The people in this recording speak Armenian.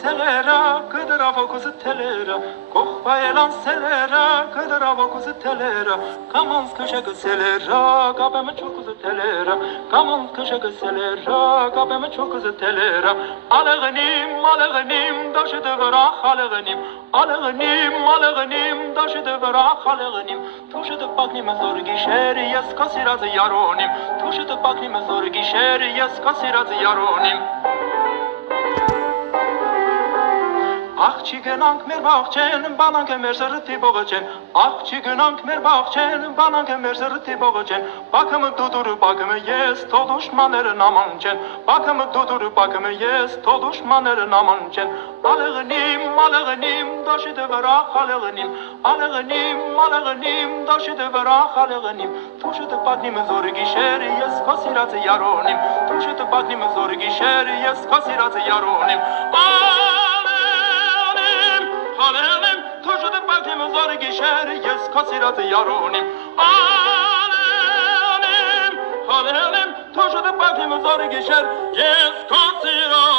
selera, cădera focusă telera, Cohbaelan selera, cădera focusă telera, Camans cășa că selera, Cape mă ciocuză telera, Camans cășa că selera, Cape mă ciocuză telera, Alegănim, da și de văra, Alegănim, da și de văra, Tu și de pacni mă zor ghișeri, Ies ca sirață iaronim, Tu și de pacni mă zor ghișeri, Ies ca sirață iaronim. Աղջի գնանք մեր բաղջեն, բանանք է մեր սրտի բողոջեն, Աղջի գնանք մեր բաղջեն, բանանք է մեր սրտի բողոջեն, Բակըմը դուդուրը բակըմը ես, թող դուշմաները նամանջեն, Բակըմը դուդուրը բակըմը ես, թող դուշմաները նամանջեն, Ալեղնիմ, դաշի դե վրա խալեղնիմ, Ալեղնիմ, դաշի դե վրա խալեղնիմ, Թուշը տպակնի մը զորը գիշերը, ես կա սիրածը յարոնիմ, Թուշը տպակնի մը զորը գիշերը, ես կա սիրածը յարոնիմ, Halelem, toşu da bakayım zor gişer, yes kasiratı yaronim. Halelem, toşu da bakayım zor gişer, yes kasiratı